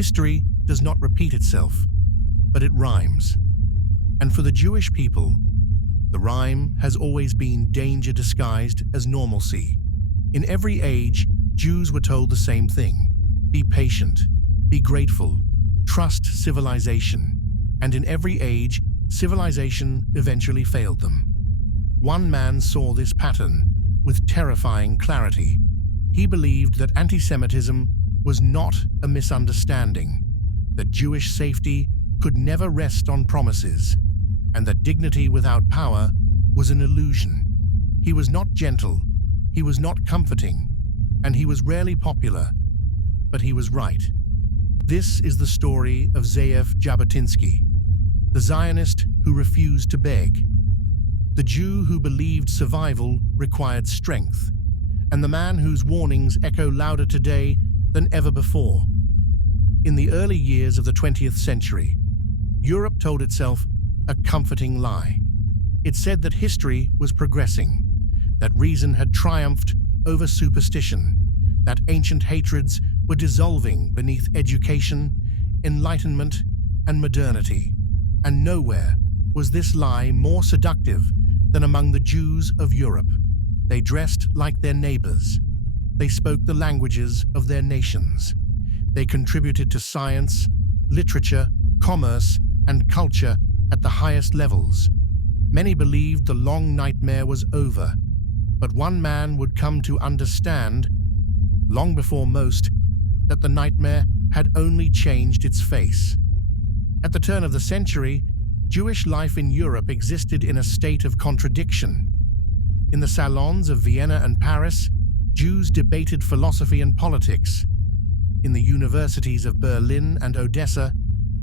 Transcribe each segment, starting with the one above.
History does not repeat itself, but it rhymes. And for the Jewish people, the rhyme has always been danger disguised as normalcy. In every age, Jews were told the same thing: be patient, be grateful, trust civilization. And in every age, civilization eventually failed them. One man saw this pattern with terrifying clarity. He believed that antisemitism was not a misunderstanding, that Jewish safety could never rest on promises, and that dignity without power was an illusion. He was not gentle, he was not comforting, and he was rarely popular, but he was right. This is the story of Ze'ev Jabotinsky, the Zionist who refused to beg, the Jew who believed survival required strength, and the man whose warnings echo louder today than ever before. In the early years of the 20th century, Europe told itself a comforting lie. It said that history was progressing, that reason had triumphed over superstition, that ancient hatreds were dissolving beneath education, enlightenment, and modernity. And nowhere was this lie more seductive than among the Jews of Europe. They dressed like their neighbors. They spoke the languages of their nations. They contributed to science, literature, commerce, and culture at the highest levels. Many believed the long nightmare was over, but one man would come to understand, long before most, that the nightmare had only changed its face. At the turn of the century, Jewish life in Europe existed in a state of contradiction. In the salons of Vienna and Paris, Jews debated philosophy and politics. In the universities of Berlin and Odessa,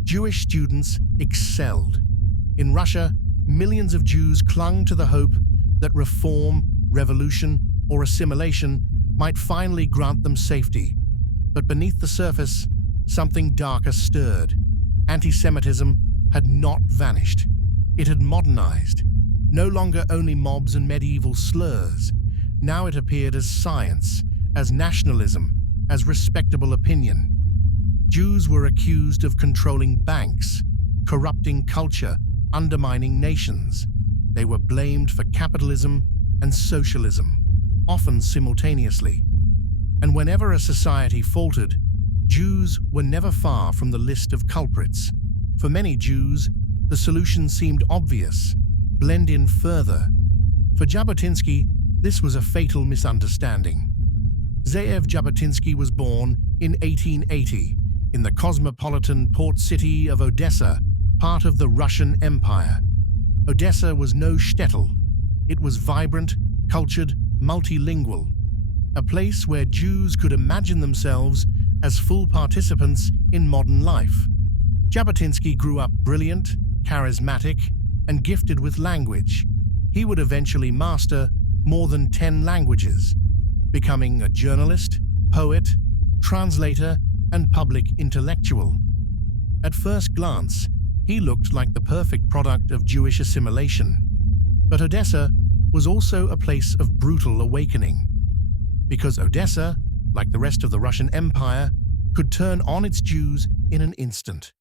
Jewish students excelled. In Russia, millions of Jews clung to the hope that reform, revolution, or assimilation might finally grant them safety. But beneath the surface, something darker stirred. Antisemitism had not vanished. It had modernized. No longer only mobs and medieval slurs. Now it appeared as science, as nationalism, as respectable opinion. Jews were accused of controlling banks, corrupting culture, undermining nations. They were blamed for capitalism and socialism, often simultaneously. And whenever a society faltered, Jews were never far from the list of culprits. For many Jews, the solution seemed obvious: blend in further. For Jabotinsky, this was a fatal misunderstanding. Ze'ev Jabotinsky was born in 1880 in the cosmopolitan port city of Odessa, part of the Russian Empire. Odessa was no shtetl. It was vibrant, cultured, multilingual, a place where Jews could imagine themselves as full participants in modern life. Jabotinsky grew up brilliant, charismatic, and gifted with language. He would eventually master more than 10 languages, becoming a journalist, poet, translator, and public intellectual. At first glance, he looked like the perfect product of Jewish assimilation. But Odessa was also a place of brutal awakening, because Odessa, like the rest of the Russian Empire, could turn on its Jews in an instant.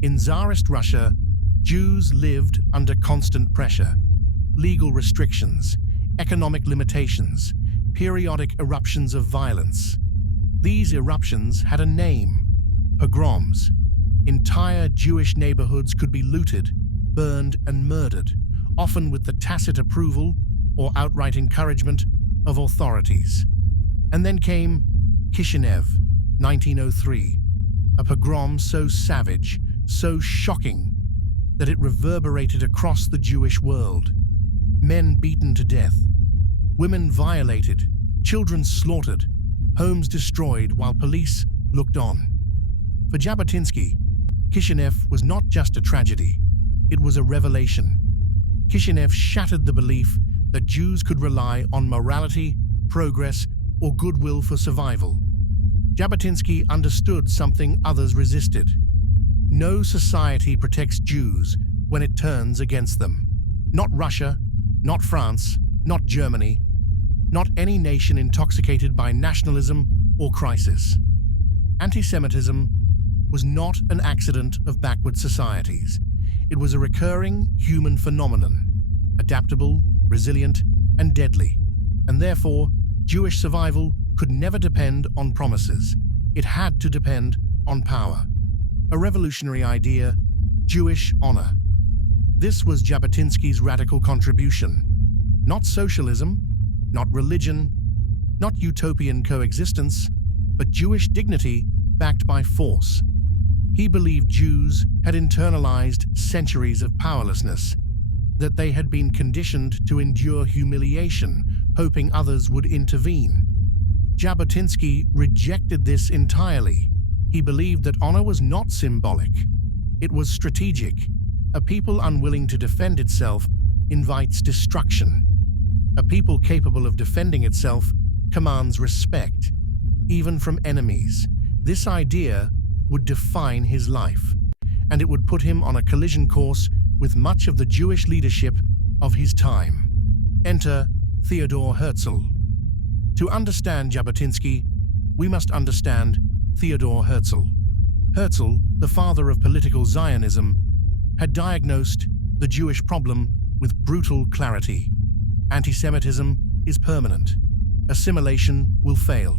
In Tsarist Russia, Jews lived under constant pressure: legal restrictions, economic limitations, periodic eruptions of violence. These eruptions had a name: pogroms. Entire Jewish neighborhoods could be looted, burned, and murdered, often with the tacit approval or outright encouragement of authorities. And then came Kishinev, 1903, a pogrom so savage, so shocking, that it reverberated across the Jewish world. Men beaten to death, women violated, children slaughtered, homes destroyed while police looked on. For Jabotinsky, Kishinev was not just a tragedy, it was a revelation. Kishinev shattered the belief that Jews could rely on morality, progress, or goodwill for survival. Jabotinsky understood something others resisted. No society protects Jews when it turns against them. Not Russia, not France, not Germany, not any nation intoxicated by nationalism or crisis. Antisemitism was not an accident of backward societies. It was a recurring human phenomenon, adaptable, resilient, and deadly. And therefore, Jewish survival could never depend on promises. It had to depend on power. A revolutionary idea, Jewish honor. This was Jabotinsky's radical contribution. Not socialism, not religion, not utopian coexistence, but Jewish dignity backed by force. He believed Jews had internalized centuries of powerlessness, that they had been conditioned to endure humiliation, hoping others would intervene. Jabotinsky rejected this entirely. He believed that honor was not symbolic. It was strategic. A people unwilling to defend itself invites destruction. A people capable of defending itself commands respect, even from enemies. This idea would define his life, and it would put him on a collision course with much of the Jewish leadership of his time. Enter Theodor Herzl. To understand Jabotinsky, we must understand Theodor Herzl. Herzl, the father of political Zionism, had diagnosed the Jewish problem with brutal clarity. Antisemitism is permanent. Assimilation will fail.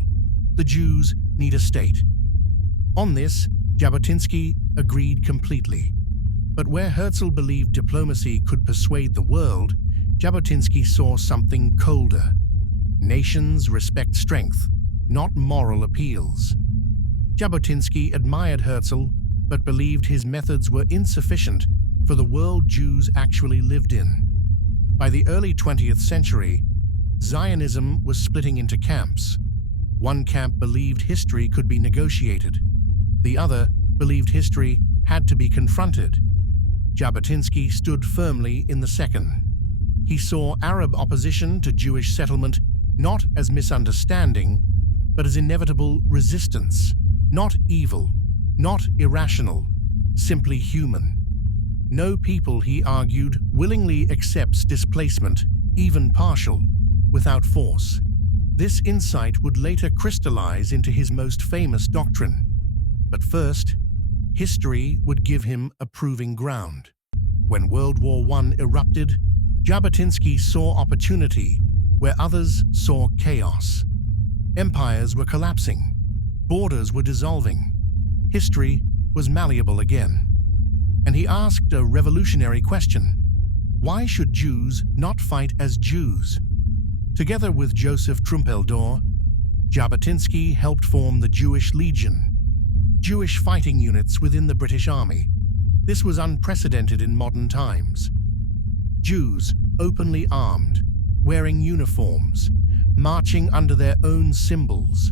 The Jews need a state. On this, Jabotinsky agreed completely. But where Herzl believed diplomacy could persuade the world, Jabotinsky saw something colder. Nations respect strength, not moral appeals. Jabotinsky admired Herzl, but believed his methods were insufficient for the world Jews actually lived in. By the early 20th century, Zionism was splitting into camps. One camp believed history could be negotiated. The other believed history had to be confronted. Jabotinsky stood firmly in the second. He saw Arab opposition to Jewish settlement not as misunderstanding, but as inevitable resistance. Not evil, not irrational, simply human. No people, he argued, willingly accepts displacement, even partial, without force. This insight would later crystallize into his most famous doctrine. But first, history would give him a proving ground. When World War I erupted, Jabotinsky saw opportunity where others saw chaos. Empires were collapsing. Borders were dissolving. History was malleable again. And he asked a revolutionary question. Why should Jews not fight as Jews? Together with Joseph Trumpeldor, Jabotinsky helped form the Jewish Legion, Jewish fighting units within the British Army. This was unprecedented in modern times. Jews, openly armed, wearing uniforms, marching under their own symbols.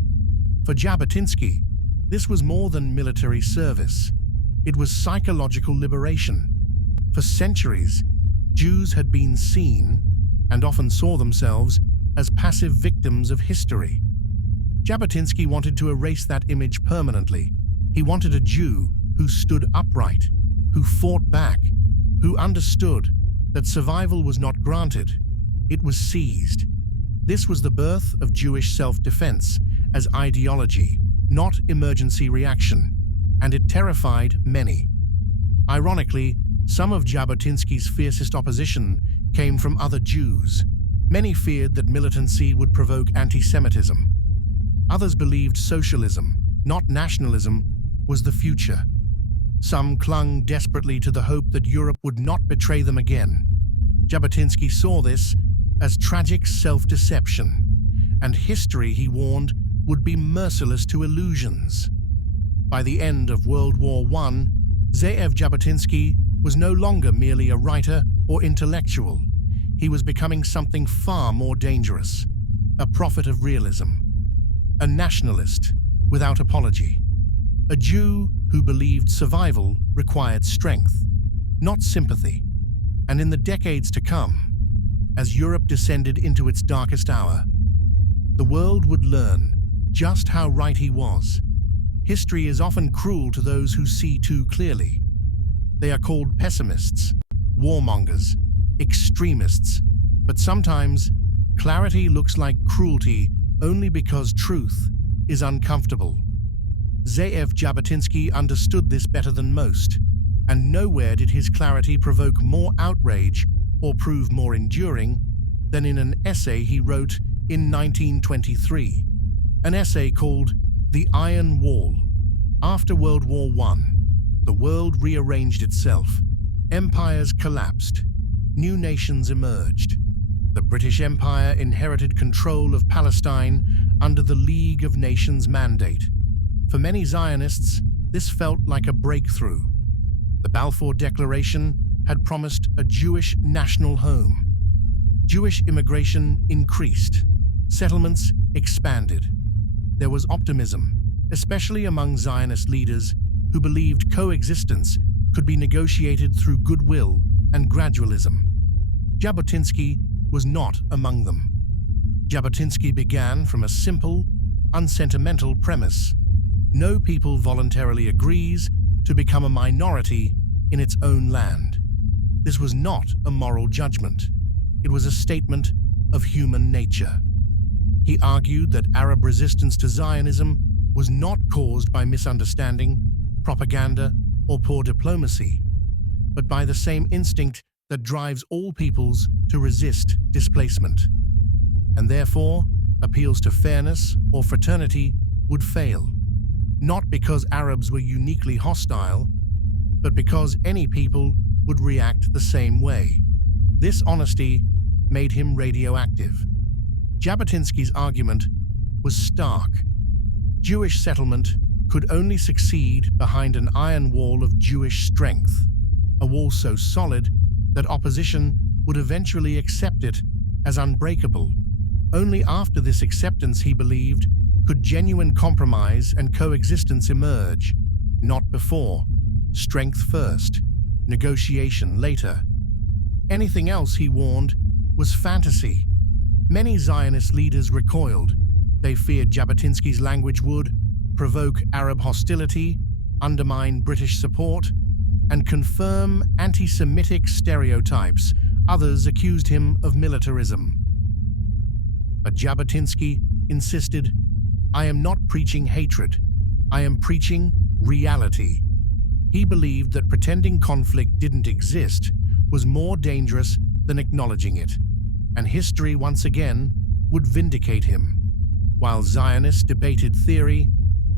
For Jabotinsky, this was more than military service. It was psychological liberation. For centuries, Jews had been seen, and often saw themselves, as passive victims of history. Jabotinsky wanted to erase that image permanently. He wanted a Jew who stood upright, who fought back, who understood that survival was not granted, it was seized. This was the birth of Jewish self-defense as ideology, not emergency reaction, and it terrified many. Ironically, some of Jabotinsky's fiercest opposition came from other Jews. Many feared that militancy would provoke antisemitism. Others believed socialism, not nationalism, was the future. Some clung desperately to the hope that Europe would not betray them again. Jabotinsky saw this as tragic self-deception, and history, he warned, would be merciless to illusions. By the end of World War I, Ze'ev Jabotinsky was no longer merely a writer or intellectual. He was becoming something far more dangerous, a prophet of realism, a nationalist without apology, a Jew who believed survival required strength, not sympathy. And in the decades to come, as Europe descended into its darkest hour, the world would learn just how right he was. History is often cruel to those who see too clearly. They are called pessimists, warmongers, extremists, but sometimes clarity looks like cruelty only because truth is uncomfortable. Ze'ev Jabotinsky understood this better than most, and nowhere did his clarity provoke more outrage or prove more enduring than in an essay he wrote in 1923, an essay called The Iron Wall. After World War I, the world rearranged itself. Empires collapsed. New nations emerged. The British Empire inherited control of Palestine under the League of Nations mandate. For many Zionists, this felt like a breakthrough. The Balfour Declaration had promised a Jewish national home. Jewish immigration increased. Settlements expanded. There was optimism, especially among Zionist leaders who believed coexistence could be negotiated through goodwill and gradualism. Jabotinsky was not among them. Jabotinsky began from a simple, unsentimental premise. No people voluntarily agrees to become a minority in its own land. This was not a moral judgment. It was a statement of human nature. He argued that Arab resistance to Zionism was not caused by misunderstanding, propaganda, or poor diplomacy, but by the same instinct that drives all peoples to resist displacement. And therefore, appeals to fairness or fraternity would fail, not because Arabs were uniquely hostile, but because any people would react the same way. This honesty made him radioactive. Jabotinsky's argument was stark. Jewish settlement could only succeed behind an iron wall of Jewish strength, a wall so solid that opposition would eventually accept it as unbreakable. Only after this acceptance, he believed, could genuine compromise and coexistence emerge, not before. Strength first, negotiation later. Anything else, he warned, was fantasy. Many Zionist leaders recoiled. They feared Jabotinsky's language would provoke Arab hostility, undermine British support, and confirm anti-Semitic stereotypes. Others accused him of militarism. But Jabotinsky insisted, "I am not preaching hatred. I am preaching reality." He believed that pretending conflict didn't exist was more dangerous than acknowledging it, and history once again would vindicate him. While Zionists debated theory,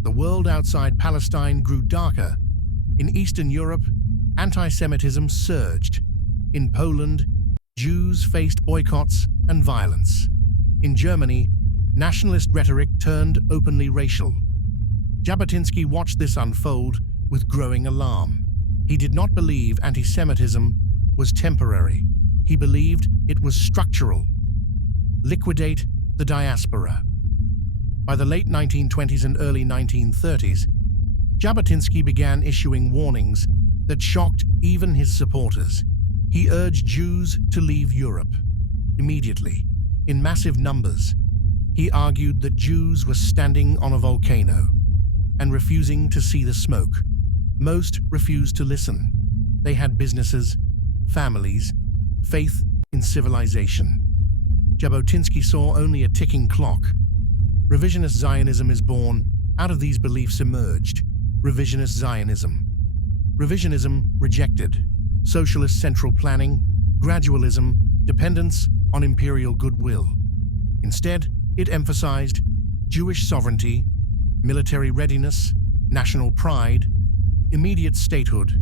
the world outside Palestine grew darker. In Eastern Europe, anti-Semitism surged. In Poland, Jews faced boycotts and violence. In Germany, nationalist rhetoric turned openly racial. Jabotinsky watched this unfold with growing alarm. He did not believe anti-Semitism was temporary. He believed it was structural. Liquidate the diaspora. By the late 1920s and early 1930s, Jabotinsky began issuing warnings that shocked even his supporters. He urged Jews to leave Europe immediately, in massive numbers. He argued that Jews were standing on a volcano and refusing to see the smoke. Most refused to listen. They had businesses, families, faith in civilization. Jabotinsky saw only a ticking clock. Revisionist Zionism is born. Out of these beliefs emerged revisionist Zionism. Revisionism rejected socialist central planning, gradualism, dependence on imperial goodwill. Instead, it emphasized Jewish sovereignty, military readiness, national pride, immediate statehood.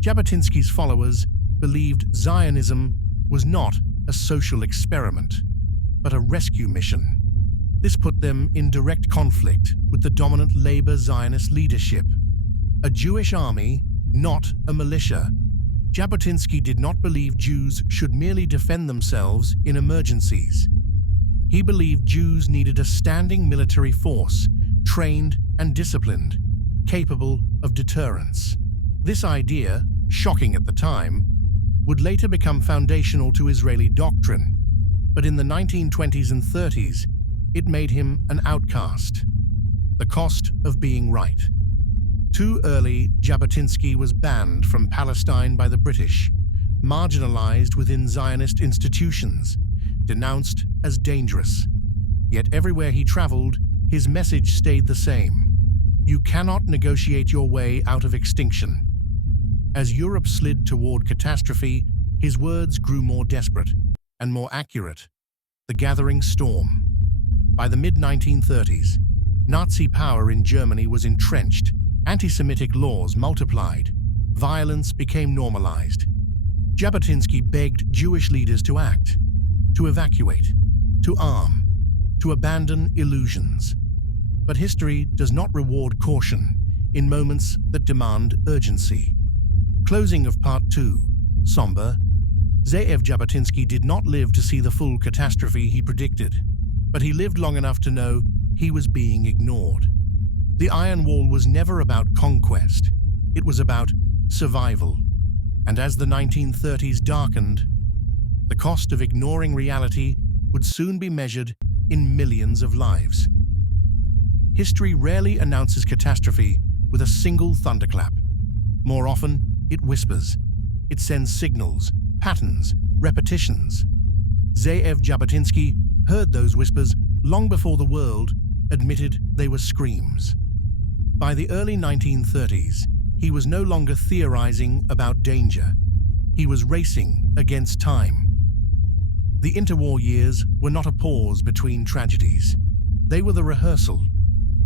Jabotinsky's followers believed Zionism was not a social experiment, but a rescue mission. This put them in direct conflict with the dominant Labor Zionist leadership. A Jewish army, not a militia. Jabotinsky did not believe Jews should merely defend themselves in emergencies. He believed Jews needed a standing military force, trained and disciplined, capable of deterrence. This idea, shocking at the time, would later become foundational to Israeli doctrine, but in the 1920s and 30s, it made him an outcast. The cost of being right. Too early, Jabotinsky was banned from Palestine by the British, marginalized within Zionist institutions, denounced as dangerous. Yet everywhere he traveled, his message stayed the same. You cannot negotiate your way out of extinction. As Europe slid toward catastrophe, his words grew more desperate and more accurate. The gathering storm. By the mid-1930s, Nazi power in Germany was entrenched. Anti-Semitic laws multiplied. Violence became normalized. Jabotinsky begged Jewish leaders to act, to evacuate, to arm, to abandon illusions. But history does not reward caution in moments that demand urgency. Closing of Part 2. Somber. Ze'ev Jabotinsky did not live to see the full catastrophe he predicted, but he lived long enough to know he was being ignored. The Iron Wall was never about conquest. It was about survival. And as the 1930s darkened, the cost of ignoring reality would soon be measured in millions of lives. History rarely announces catastrophe with a single thunderclap. More often, it whispers. It sends signals, patterns, repetitions. Ze'ev Jabotinsky heard those whispers long before the world admitted they were screams. By the early 1930s, he was no longer theorizing about danger. He was racing against time. The interwar years were not a pause between tragedies. They were the rehearsal.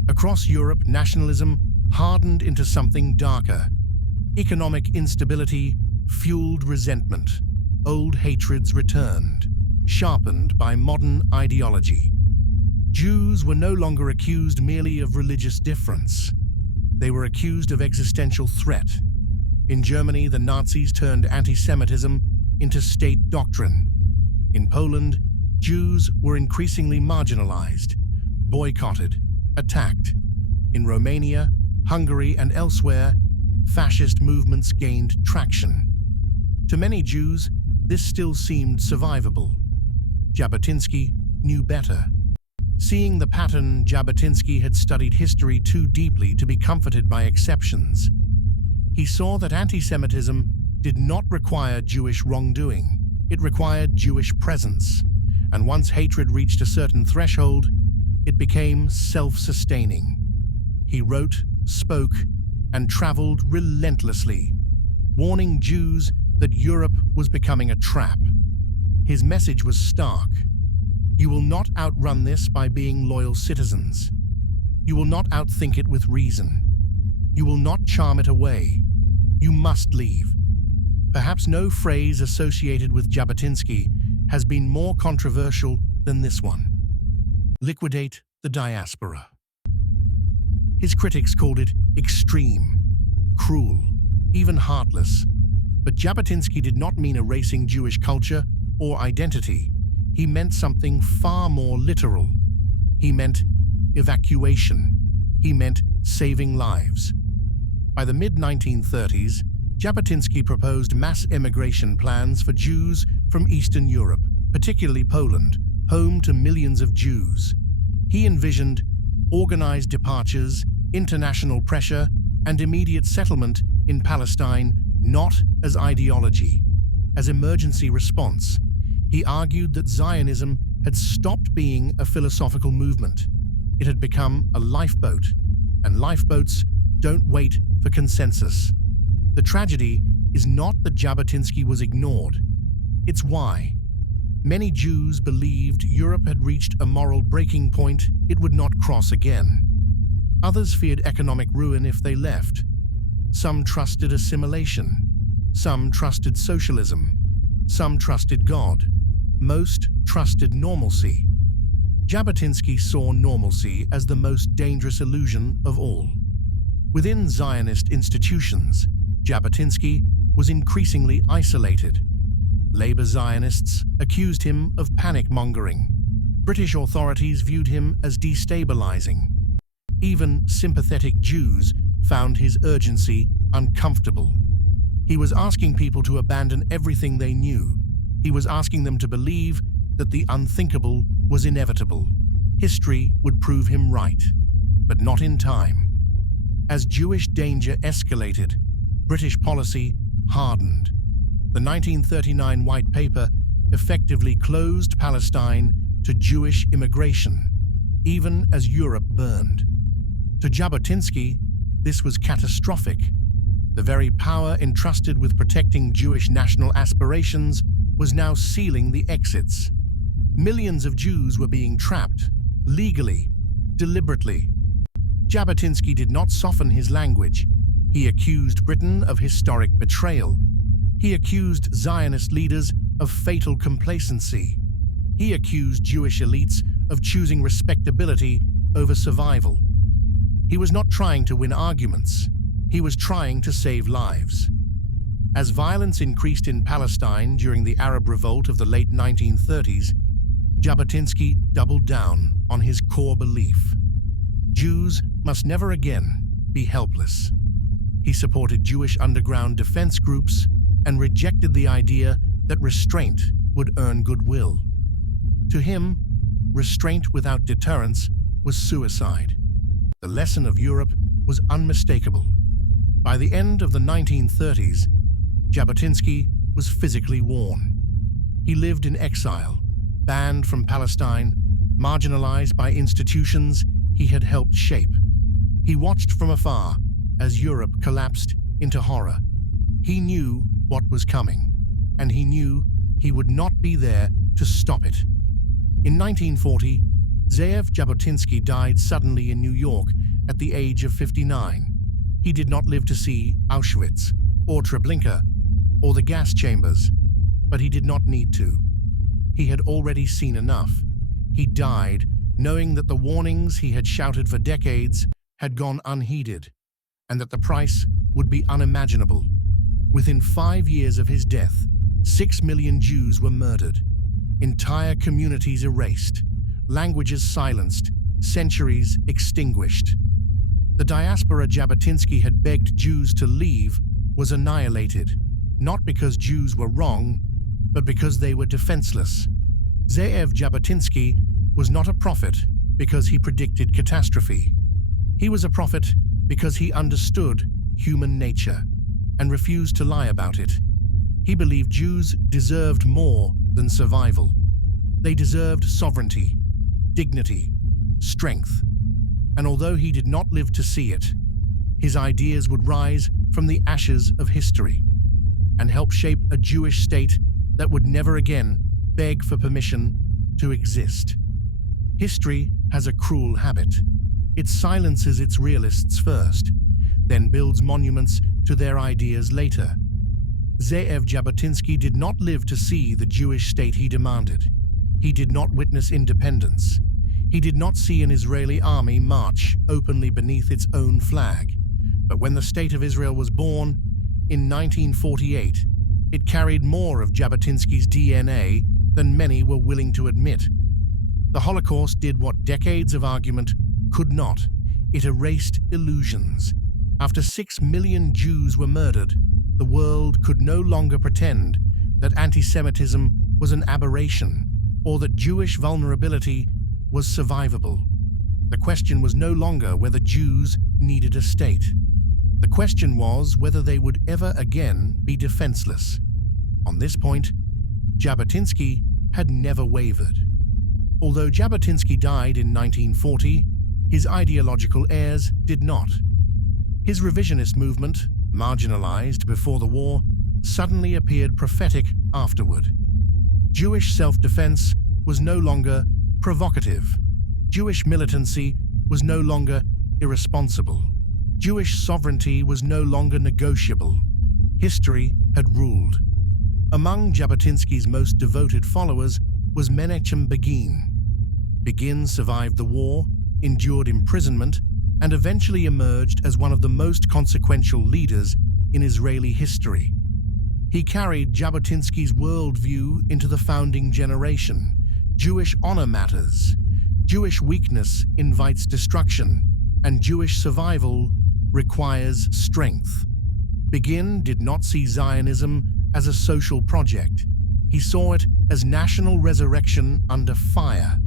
Across Europe, nationalism hardened into something darker. Economic instability fueled resentment. Old hatreds returned, sharpened by modern ideology. Jews were no longer accused merely of religious difference. They were accused of existential threat. In Germany, the Nazis turned antisemitism into state doctrine. In Poland, Jews were increasingly marginalized, boycotted, attacked. In Romania, Hungary, and elsewhere, fascist movements gained traction. To many Jews, this still seemed survivable. Jabotinsky knew better. Seeing the pattern, Jabotinsky had studied history too deeply to be comforted by exceptions. He saw that antisemitism did not require Jewish wrongdoing. It required Jewish presence. And once hatred reached a certain threshold, it became self-sustaining. He wrote, spoke, and traveled relentlessly, warning Jews that Europe was becoming a trap. His message was stark. You will not outrun this by being loyal citizens. You will not outthink it with reason. You will not charm it away. You must leave. Perhaps no phrase associated with Jabotinsky has been more controversial than this one. Liquidate the diaspora. His critics called it extreme, cruel, even heartless. But Jabotinsky did not mean erasing Jewish culture or identity. He meant something far more literal. He meant evacuation. He meant saving lives. By the mid-1930s, Jabotinsky proposed mass immigration plans for Jews from Eastern Europe, particularly Poland, home to millions of Jews. He envisioned organized departures, international pressure, and immediate settlement in Palestine, not as ideology, as emergency response. He argued that Zionism had stopped being a philosophical movement. It had become a lifeboat, and lifeboats don't wait for consensus. The tragedy is not that Jabotinsky was ignored. It's why. Many Jews believed Europe had reached a moral breaking point it would not cross again. Others feared economic ruin if they left. Some trusted assimilation. Some trusted socialism. Some trusted God. Most trusted normalcy. Jabotinsky saw normalcy as the most dangerous illusion of all. Within Zionist institutions, Jabotinsky was increasingly isolated. Labor Zionists accused him of panic-mongering. British authorities viewed him as destabilizing. Even sympathetic Jews found his urgency uncomfortable. He was asking people to abandon everything they knew. He was asking them to believe that the unthinkable was inevitable. History would prove him right, but not in time. As Jewish danger escalated, British policy hardened. The 1939 White Paper effectively closed Palestine to Jewish immigration, even as Europe burned. To Jabotinsky, this was catastrophic. The very power entrusted with protecting Jewish national aspirations was now sealing the exits. Millions of Jews were being trapped, legally, deliberately. Jabotinsky did not soften his language. He accused Britain of historic betrayal. He accused Zionist leaders of fatal complacency. He accused Jewish elites of choosing respectability over survival. He was not trying to win arguments. He was trying to save lives. As violence increased in Palestine during the Arab Revolt of the late 1930s, Jabotinsky doubled down on his core belief. Jews must never again be helpless. He supported Jewish underground defense groups and rejected the idea that restraint would earn goodwill. To him, restraint without deterrence was suicide. The lesson of Europe was unmistakable. By the end of the 1930s, Jabotinsky was physically worn. He lived in exile, banned from Palestine, marginalized by institutions he had helped shape. He watched from afar as Europe collapsed into horror. He knew what was coming, and he knew he would not be there to stop it. In 1940, Ze'ev Jabotinsky died suddenly in New York at the age of 59. He did not live to see Auschwitz, or Treblinka, or the gas chambers, but he did not need to. He had already seen enough. He died knowing that the warnings he had shouted for decades had gone unheeded, and that the price would be unimaginable. Within 5 years of his death, 6 million Jews were murdered, entire communities erased, languages silenced, centuries extinguished. The diaspora Jabotinsky had begged Jews to leave was annihilated, not because Jews were wrong, but because they were defenseless. Ze'ev Jabotinsky was not a prophet because he predicted catastrophe. He was a prophet because he understood human nature and refused to lie about it. He believed Jews deserved more than survival. They deserved sovereignty, dignity, strength. And although he did not live to see it, his ideas would rise from the ashes of history and help shape a Jewish state that would never again beg for permission to exist. History has a cruel habit. It silences its realists first, then builds monuments to their ideas later. Ze'ev Jabotinsky did not live to see the Jewish state he demanded. He did not witness independence. He did not see an Israeli army march openly beneath its own flag. But when the State of Israel was born, in 1948, it carried more of Jabotinsky's DNA than many were willing to admit. The Holocaust did what decades of argument could not. It erased illusions. After 6 million Jews were murdered, the world could no longer pretend that antisemitism was an aberration or that Jewish vulnerability was survivable. The question was no longer whether Jews needed a state. The question was whether they would ever again be defenseless. On this point, Jabotinsky had never wavered. Although Jabotinsky died in 1940, his ideological heirs did not. His revisionist movement, marginalized before the war, suddenly appeared prophetic afterward. Jewish self-defense was no longer provocative. Jewish militancy was no longer irresponsible. Jewish sovereignty was no longer negotiable. History had ruled. Among Jabotinsky's most devoted followers was Menachem Begin. Begin survived the war, endured imprisonment, and eventually emerged as one of the most consequential leaders in Israeli history. He carried Jabotinsky's worldview into the founding generation. Jewish honor matters. Jewish weakness invites destruction, and Jewish survival requires strength. Begin did not see Zionism as a social project. He saw it as national resurrection under fire.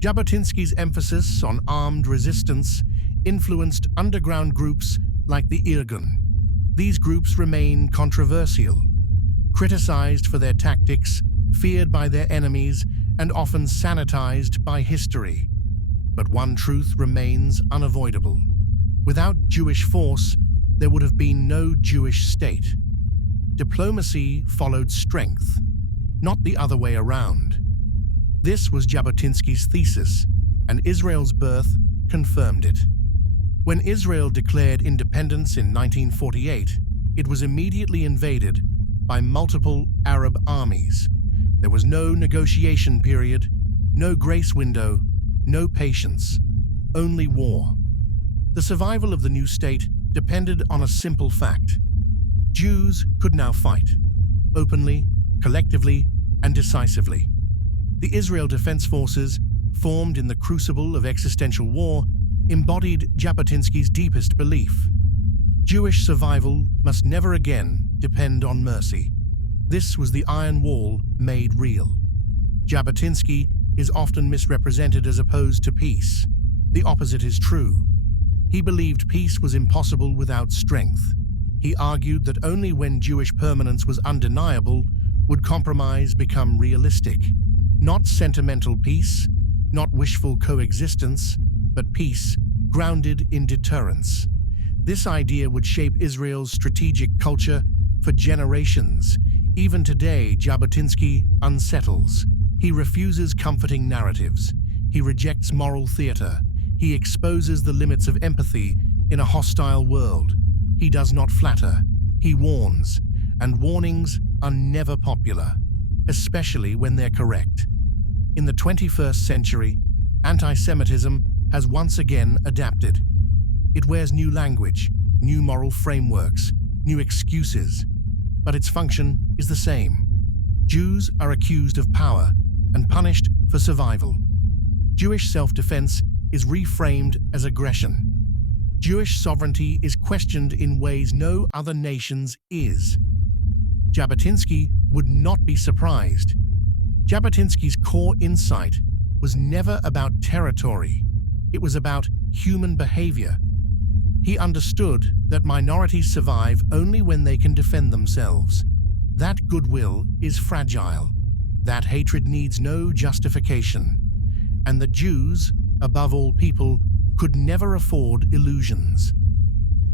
Jabotinsky's emphasis on armed resistance influenced underground groups like the Irgun. These groups remain controversial, criticized for their tactics, feared by their enemies, and often sanitized by history. But one truth remains unavoidable. Without Jewish force, there would have been no Jewish state. Diplomacy followed strength, not the other way around. This was Jabotinsky's thesis, and Israel's birth confirmed it. When Israel declared independence in 1948, it was immediately invaded by multiple Arab armies. There was no negotiation period, no grace window, no patience, only war. The survival of the new state depended on a simple fact. Jews could now fight, openly, collectively, and decisively. The Israel Defense Forces, formed in the crucible of existential war, embodied Jabotinsky's deepest belief. Jewish survival must never again depend on mercy. This was the iron wall made real. Jabotinsky is often misrepresented as opposed to peace. The opposite is true. He believed peace was impossible without strength. He argued that only when Jewish permanence was undeniable would compromise become realistic. Not sentimental peace, not wishful coexistence, but peace grounded in deterrence. This idea would shape Israel's strategic culture for generations. Even today, Jabotinsky unsettles. He refuses comforting narratives. He rejects moral theater. He exposes the limits of empathy in a hostile world. He does not flatter. He warns, and warnings are never popular, especially when they're correct. In the 21st century, antisemitism has once again adapted. It wears new language, new moral frameworks, new excuses, but its function is the same. Jews are accused of power and punished for survival. Jewish self-defense is reframed as aggression. Jewish sovereignty is questioned in ways no other nation's is. Jabotinsky would not be surprised. Jabotinsky's core insight was never about territory. It was about human behavior. He understood that minorities survive only when they can defend themselves. That goodwill is fragile. That hatred needs no justification. And that Jews, above all people, could never afford illusions.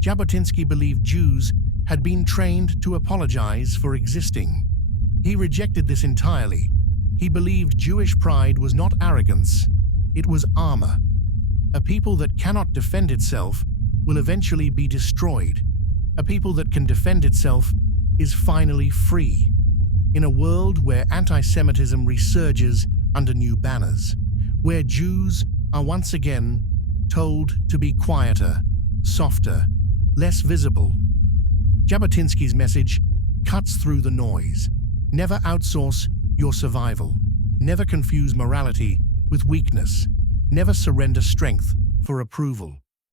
Jabotinsky believed Jews had been trained to apologize for existing. He rejected this entirely. He believed Jewish pride was not arrogance, it was armor. A people that cannot defend itself will eventually be destroyed. A people that can defend itself is finally free. In a world where anti-Semitism resurges under new banners, where Jews are once again told to be quieter, softer, less visible, Jabotinsky's message cuts through the noise. Never outsource your survival. Never confuse morality with weakness. Never surrender strength for approval.